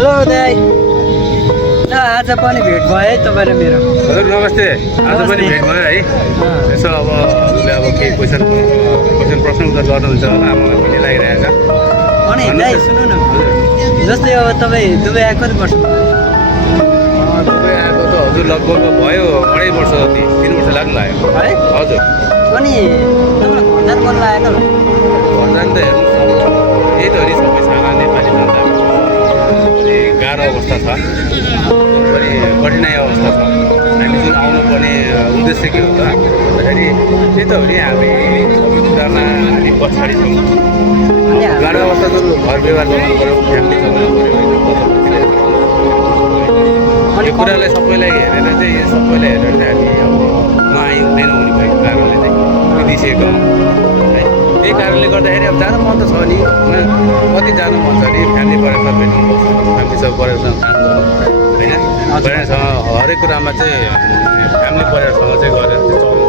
Hello दाइ आज पनि भेट भयो है तपाईँ र मेरो। हजुर नमस्ते। आज पनि भेट भयो है। यसो अब हजुरले अब केही क्वेसन प्रश्न उत्तर गर्नुहुन्छ होला मलाई पनि लागिरहेको छ। अनि दाइ सुन्नु न, जस्तै अब तपाईँ दुबई आएको कति वर्ष भयो? दुबई आएको त हजुर लगभग भयो 2.5 वर्ष जति, 3 वर्ष लाग्नु लाग्यो है। हजुर। अनि तपाईँलाई घर जानु मन लागेन? घर जानु त हेर्नुहोस्, यही त हो नि सबै साना नेपाली जनता गाह्रो अवस्था छ, पनि कठिनाइ अवस्था छ। हामी जुन आउनुपर्ने उद्देश्य के हो त भन्दाखेरि त्यही त हो नि, हामी सबै कुरामा हामी पछाडि छौँ। गाह्रो अवस्था जुन घर व्यवहार चलाउनु पऱ्यो, फ्यामिली चलाउनु पऱ्यो होइन, यो कुरालाई सबैलाई हेरेर चाहिँ सबैलाई हेरेर चाहिँ हामी अब नआइ हुँदैन हुने भएको कारणले चाहिँ बिर्सिएको है। त्यही कारणले गर्दाखेरि अब जानु मन त छ नि, कति जानु मन छ नि, फ्यामिली परिवारसँग भेट्नुपर्छ, फ्यामिलीसँग परिवारसँग काम गर्नु होइन, परिवारसँग हरेक कुरामा चाहिँ फ्यामिली परिवारसँग चाहिँ गरेर चाहिँ चल्नु,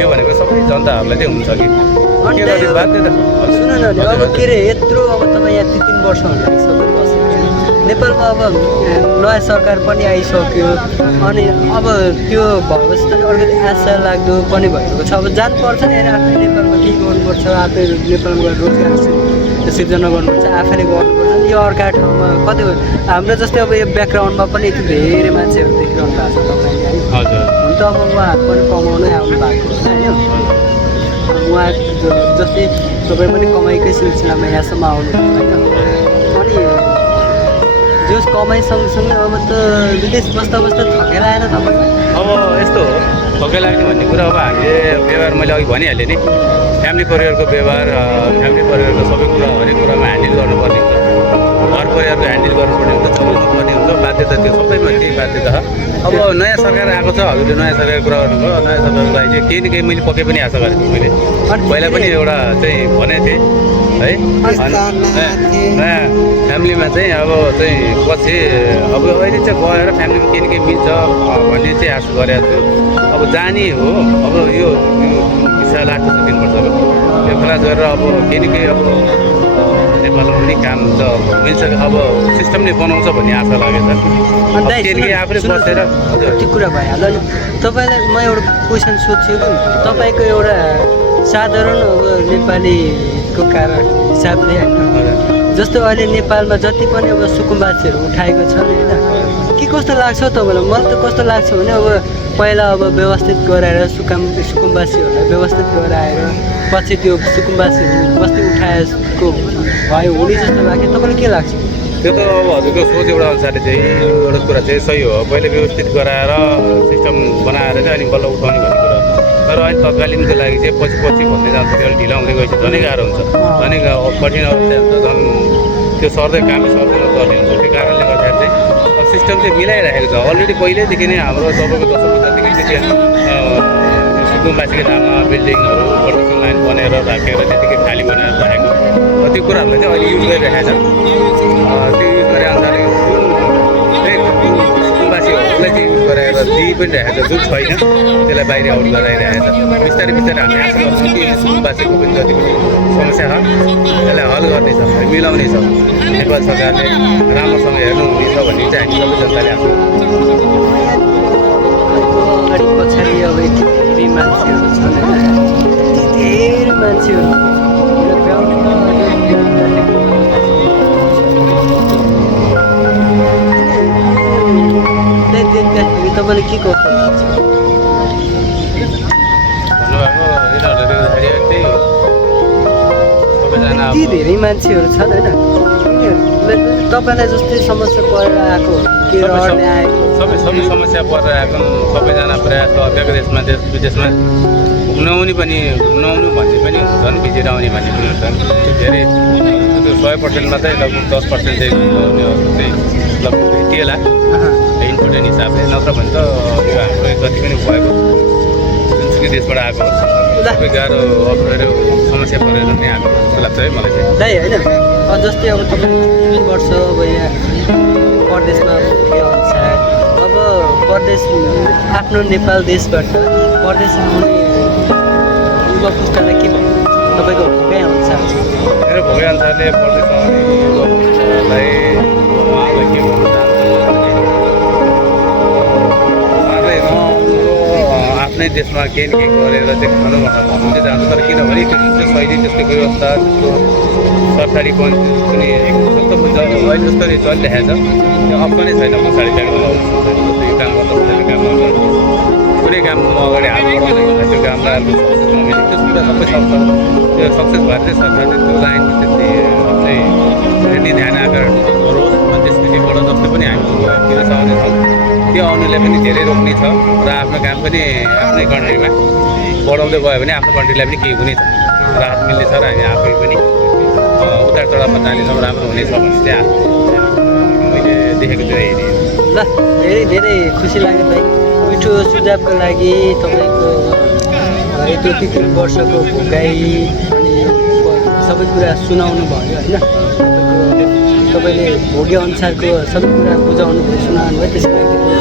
यो भनेको सबै जनताहरूलाई चाहिँ हुन्छ कि अनि के गर्ने बाध्यता छ। सुन न, अब के अरे यत्रो अब तपाईँ यहाँ 3 वर्ष भइसक्यो बसेको। नेपालमा अब नयाँ सरकार पनि आइसक्यो, अनि अब त्यो भविष्य अलिकति आशा लाग्दो पनि भएको छ। अब जानुपर्छ नि, आफै नेपालमा केही गर्नुपर्छ, आफै नेपालमा गएर रोजगार सिर्जना गर्नुपर्छ, आफैले गर्नुपर्छ। यो अर्का ठाउँमा कति हाम्रो जस्तै अब यो ब्याकग्राउन्डमा पनि यति धेरै मान्छेहरू देखिरहनु भएको छ तपाईँले है। हजुर। हुन त अब उहाँहरू पनि कमाउनै आउनु भएको छ होइन। उहाँ जस्तै तपाईँ पनि कमाइकै सिलसिलामा यहाँसम्म आउनु होइन। अनि जो कमाइ सँगसँगै अब त विदेश बस्दा बस्दा थकेर आएन तपाईँलाई? अब यस्तो हो, थकै लाग्ने भन्ने कुरा अब हामीले व्यवहार मैले अघि भनिहालेँ नि, फ्यामिली परिवारको व्यवहार, फ्यामिली परिवारको सबै कुरा हरेक कुरामा ह्यान्डल गर्नुपर्ने हुन्छ, घर परिवारको ह्यान्डल गर्नुपर्ने हुन्छ, चलाउनुपर्ने हुन्छ, बाध्यता त्यो सबैमा त्यही बाध्यता छ। अब नयाँ सरकार आएको छ, हजुरले नयाँ सरकार कुरा गर्नुभयो, नयाँ सरकारको लागि चाहिँ केही न केही मैले पक्कै पनि आशा गरेको छु। मैले पहिला पनि एउटा चाहिँ भनेको थिएँ है, नयाँ फ्यामिलीमा चाहिँ अब चाहिँ पछि अब अहिले चाहिँ गएर फ्यामिलीमा केही न केही मिल्छ भन्ने चाहिँ आशा गरेको छु। अब जाने हो, अब यो भिसा लाग्छ 3 वर्षको, यो क्लास गरेर अब केही न केही अब नेपालमा पनि काम हुन्छ, मिल्छ, अब सिस्टम नै बनाउँछ भन्ने आशा लागेको छ। केही आफूले बसेर त्यो कुरा भइहाल्यो। अनि तपाईँलाई म एउटा क्वेसन सोध्छु कि तपाईँको एउटा साधारण अब नेपालीको कारण हिसाबले होइन, जस्तो अहिले नेपालमा जति पनि अब सुकुम्बासीहरू उठाएको छन् होइन, के कस्तो लाग्छ तपाईँलाई? मलाई त कस्तो लाग्छ भने अब पहिला अब व्यवस्थित गराएर सुकुम्बासीहरूलाई व्यवस्थित गराएर पछि त्यो सुकुम्बासीहरू बस्ती उठाएको भयो हुने जस्तो लाग्यो। तपाईँलाई के लाग्छ? त्यो त अब हजुरको सोच एउटा अनुसारले चाहिँ एउटा कुरा चाहिँ सही हो, पहिले व्यवस्थित गराएर सिस्टम बनाएर चाहिँ अनि बल्ल उठाउने भन्ने कुरा। तर अहिले तत्कालीनको लागि चाहिँ पछि भन्दै जान्छ, त्यो अलिक ढिला हुँदै गएपछि झनै गाह्रो हुन्छ, झनै कठिन अवस्था हुन्छ, झन् त्यो सर्दै कामै सर्दैन गर्ने हुन्छ। त्यो कारणले गर्दाखेरि चाहिँ अब सिस्टम चाहिँ मिलाइराखेको छ अलरेडी पहिल्यैदेखि नै। हाम्रो तपाईँको दशौँ पुस्तादेखि चाहिँ सुकुम्बासीको नाममा बिल्डिङहरू प्रोडक्सन लाइन बनाएर राखेर त्यतिकै खाली बनाएर राखेको, त्यो कुराहरूलाई चाहिँ अहिले युज गरिरहेको छ। त्यो युज गरे अनुसारले सुकुम्बासीहरूलाई चाहिँ युज गराएर दिइ पनि राखेको छ, जुन छैन त्यसलाई बाहिर आउट गराइरहेको छ। बिस्तारै बिस्तारै हामी आशा गर्छौँ कि सुकुम्बासीको पनि जति पनि समस्या छ त्यसलाई हल गर्नेछ, मिलाउनेछ, नेपाल सरकारले राम्रोसँग हेर्नुहुनेछ भन्ने चाहिँ हामी सबै जनताले आशा गर्छौँ। अगाडि पछाडि अब यति धेरै मान्छेहरू छन् होइन, यति धेरै मान्छेहरू देख्दाखेरि तपाईँले के गर्छ? यति धेरै मान्छेहरू छन् होइन, तपाईँलाई जस्तै समस्या परेर आएको के रहने आएको सबै समस्या परेर आएको सबैजना प्रायः त अर्काको देशमा देश विदेशमा घुम्नु पनि घुम्नु भन्ने पनि हुन्छन्, भिजेर आउने भन्ने पनि हुन्छन्। धेरै त्यो 100% मात्रै लगभग 10% चाहिँ उनीहरू चाहिँ लगभग भेटिएला इम्पोर्टेन्ट हिसाबले, नत्र भने त यो हाम्रो जति पनि भएको जुनसुकै देशबाट आएको सबै गाह्रो अप्ठ्यारो समस्या परेर नै आएको जस्तो लाग्छ है मलाई चाहिँ। दाइ होइन, जस्तै अब तपाईँ 3 वर्ष अब यहाँ परदेशमा अनुसार अब परदेश आफ्नो नेपाल देशबाट परदेश आउने युवा पुस्तालाई के भन्नु? तपाईँको भोगाइ अनुसार मेरो भोगाइ अनुसारले परदेश आउने युवा पुस्तालाई उहाँलाई के आफ्नै देशमा केही न केही गरेर चाहिँ खानु भन्नु चाहिँ जान्छ तर किनभने त्यसको शैली त्यसको व्यवस्था त्यसको सरकारी पनि जस्तो अहिले जसरी चलिरहेको छ त्यो अप्सनै छैन पछाडि ब्याङ्कमा लगाउँछु काम गर्दा काम गर्दा कुनै काममा अगाडि हात बढाउने त्यो कामलाई त्यो कुरा सबै सक्छ त्यो सक्सेस भएर चाहिँ सरकारले त्यो लाइनमा त्यति चाहिँ त्यति ध्यान आकर्षण गरोस् अनि त्यसपछिबाट जस्तै पनि हामी किन चाहनेछौँ त्यो आउनुले पनि धेरै रोक्ने छ र आफ्नो काम पनि आफ्नै कन्ट्रीमा बढाउँदै गयो भने आफ्नो कन्ट्रीलाई पनि केही हुनेछ राहत मिल्नेछ र हामी आफै पनि उतार चढावमा जानेछौँ राम्रो हुनेछ भन्ने चाहिँ मैले देखेको त्यो हेरेँ ल धेरै धेरै खुसी लाग्यो भाइ मिठो सुझावको लागि तपाईँको यत्रो 3 वर्षको भोगाइ अनि सबै कुरा सुनाउनु भयो होइन तपाईँले भोगे अनुसारको सबै कुरा बुझाउनु भयो सुनाउनु भयो त्यसको लागि